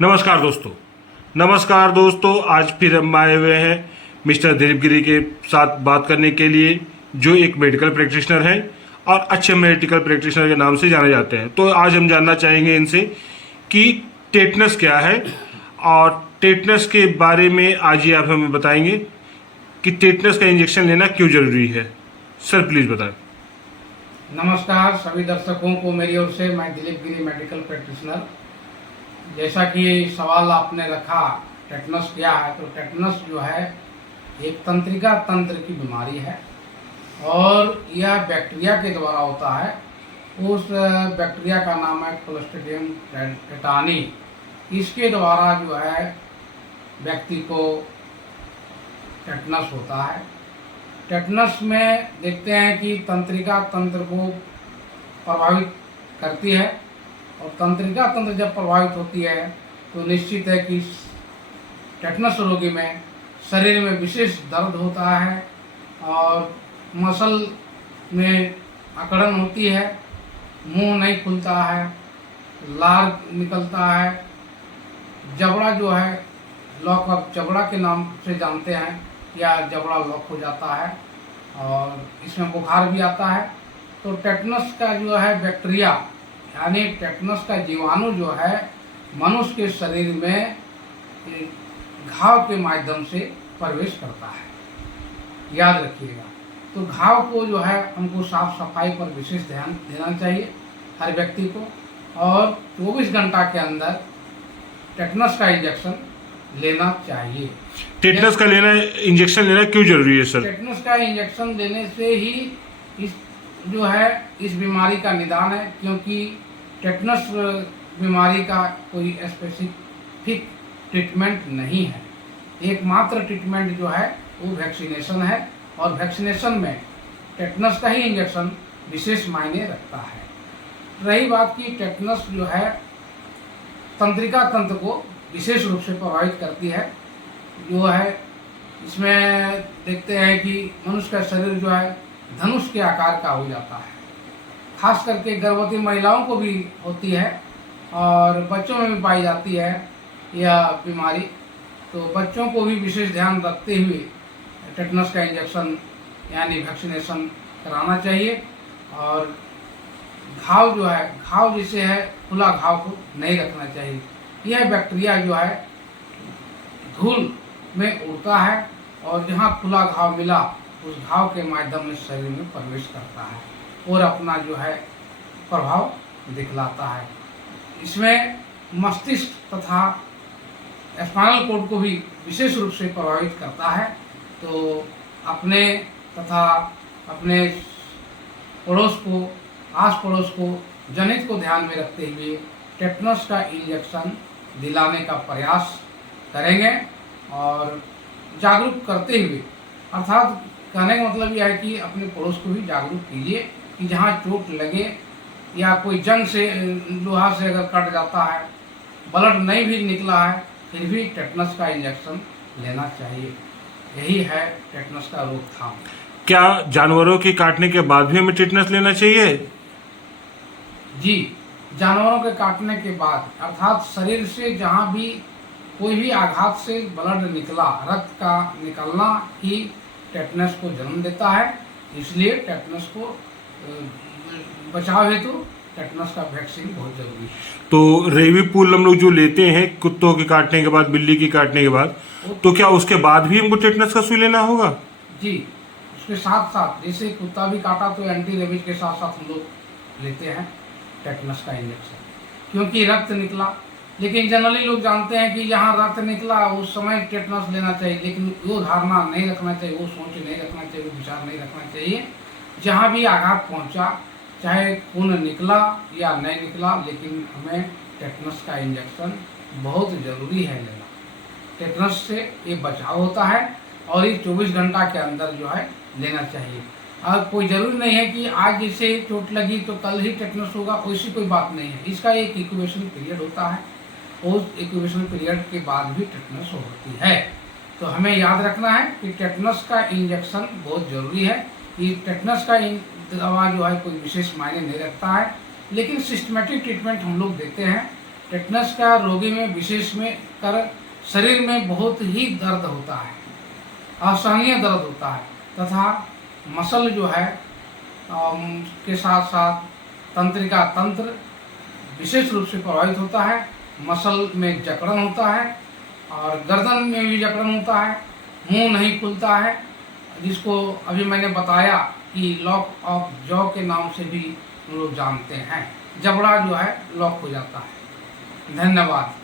नमस्कार दोस्तों, आज फिर हम आए हुए हैं मिस्टर दिलीप गिरी के साथ बात करने के लिए, जो एक मेडिकल प्रैक्टिशनर हैं और अच्छे मेडिकल प्रैक्टिशनर के नाम से जाने जाते हैं। तो आज हम जानना चाहेंगे इनसे कि टेटनस क्या है और टेटनस के बारे में आज ये आप हमें बताएंगे कि टेटनस का इंजेक्शन लेना क्यों ज़रूरी है। सर प्लीज़ बताएं। नमस्कार सभी दर्शकों को मेरी ओर से। मैं दिलीप गिरी मेडिकल प्रैक्टिशनर। जैसा कि सवाल आपने रखा टेटनस क्या है, तो टेटनस जो है एक तंत्रिका तंत्र की बीमारी है और यह बैक्टीरिया के द्वारा होता है। उस बैक्टीरिया का नाम है क्लोस्ट्रीडियम टेटानी। इसके द्वारा जो है व्यक्ति को टेटनस होता है। टेटनस में देखते हैं कि तंत्रिका तंत्र को प्रभावित करती है और तंत्रिका तंत्र जब प्रभावित होती है तो निश्चित है कि टेटनस रोगी में शरीर में विशेष दर्द होता है और मसल में अकड़न होती है, मुंह नहीं खुलता है, लार निकलता है, जबड़ा जो है लॉकअप जबड़ा के नाम से जानते हैं, या जबड़ा लॉक हो जाता है और इसमें बुखार भी आता है। तो टेटनस का जो है बैक्टीरिया यानी टेटनस का जीवाणु जो है मनुष्य के शरीर में घाव के माध्यम से प्रवेश करता है, याद रखिएगा। तो घाव को जो है हमको साफ सफाई पर विशेष ध्यान देना चाहिए हर व्यक्ति को, और 24 घंटा के अंदर टेटनस का इंजेक्शन लेना चाहिए। टेटनस का इंजेक्शन लेना क्यों जरूरी है सर? टेटनस का इंजेक्शन लेने से ही इस बीमारी का निदान है, क्योंकि टेटनस बीमारी का कोई स्पेसिफिक ट्रीटमेंट नहीं है। एकमात्र ट्रीटमेंट जो है वो वैक्सीनेशन है और वैक्सीनेशन में टेटनस का ही इंजेक्शन विशेष मायने रखता है। रही बात की टेटनस जो है तंत्रिका तंत्र को विशेष रूप से प्रभावित करती है। जो है इसमें देखते हैं कि मनुष्य का शरीर जो है धनुष के आकार का हो जाता है। खास करके गर्भवती महिलाओं को भी होती है और बच्चों में भी पाई जाती है यह बीमारी। तो बच्चों को भी विशेष ध्यान रखते हुए टेटनस का इंजेक्शन यानी वैक्सीनेशन कराना चाहिए। और घाव जो है, घाव जिसे है खुला घाव को नहीं रखना चाहिए। यह बैक्टीरिया जो है धूल में उड़ता है और जहाँ खुला घाव मिला उस घाव के माध्यम से शरीर में प्रवेश करता है और अपना जो है प्रभाव दिखलाता है। इसमें मस्तिष्क तथा स्पाइनल कॉर्ड को भी विशेष रूप से प्रभावित करता है। तो अपने तथा अपने पड़ोस को, आस पड़ोस को, जनित को ध्यान में रखते हुए टेटनस का इंजेक्शन दिलाने का प्रयास करेंगे और जागरूक करते हुए, अर्थात कहने का मतलब यह है कि अपने पड़ोस को भी जागरूक कीजिए कि जहाँ चोट लगे या कोई जंग से लोहा से अगर कट जाता है, ब्लड नहीं भी निकला है, फिर भी टेटनस का इंजेक्शन लेना चाहिए। यही है टेटनस का रोकथाम। क्या जानवरों के काटने के बाद भी हमें टेटनस लेना चाहिए? जी, जानवरों के काटने के बाद अर्थात शरीर से जहाँ भी कोई भी आघात से ब्लड निकला, रक्त का निकलना ही टेटनस को जन्म देता है। इसलिए टेटनस को बचाव हेतु टेटनस का वैक्सीन बहुत जरूरी है। तो रेबीपुल हम लोग जो लेते हैं कुत्तों के काटने के बाद, बिल्ली के काटने के बाद, तो क्या उसके बाद भी हमको टेटनस का सुई लेना होगा? जी, उसके साथ साथ जैसे कुत्ता भी काटा तो एंटी रेबीज के साथ साथ हम लोग लेते हैं टेटनस का इंजेक्शन, क्योंकि रक्त निकला। लेकिन जनरली लोग जानते हैं कि यहाँ रक्त निकला उस समय टेटनस लेना चाहिए, लेकिन वो धारणा नहीं रखना चाहिए, वो सोच नहीं रखना चाहिए, वो विचार नहीं रखना चाहिए। जहाँ भी आघात पहुँचा, चाहे खून निकला या नहीं निकला, लेकिन हमें टेटनस का इंजेक्शन बहुत ज़रूरी है लेना। टेटनस से ये बचाव होता है और ये 24 घंटा के अंदर जो है लेना चाहिए। और कोई ज़रूरी नहीं है कि आज जैसे चोट लगी तो कल ही टेटनस होगा, वैसी कोई बात नहीं है। इसका एक इंक्यूबेशन पीरियड होता है, उस इंक्यूबेशन पीरियड के बाद भी टेटनस होती है। तो हमें याद रखना है कि टेटनस का इंजेक्शन बहुत ज़रूरी है। ये टेटनस का दवा जो है कोई विशेष मायने नहीं रखता है, लेकिन सिस्टमेटिक ट्रीटमेंट हम लोग देते हैं टेटनस का रोगी में विशेष में कर शरीर में बहुत ही दर्द होता है, असहनीय दर्द होता है तथा मसल जो है के साथ साथ तंत्रिका तंत्र विशेष रूप से प्रभावित होता है। मसल में जकड़न होता है और गर्दन में भी जकड़न होता है, मुंह नहीं खुलता है, जिसको अभी मैंने बताया कि लॉक ऑफ जॉ के नाम से भी हम लोग जानते हैं। जबड़ा जो है लॉक हो जाता है। धन्यवाद।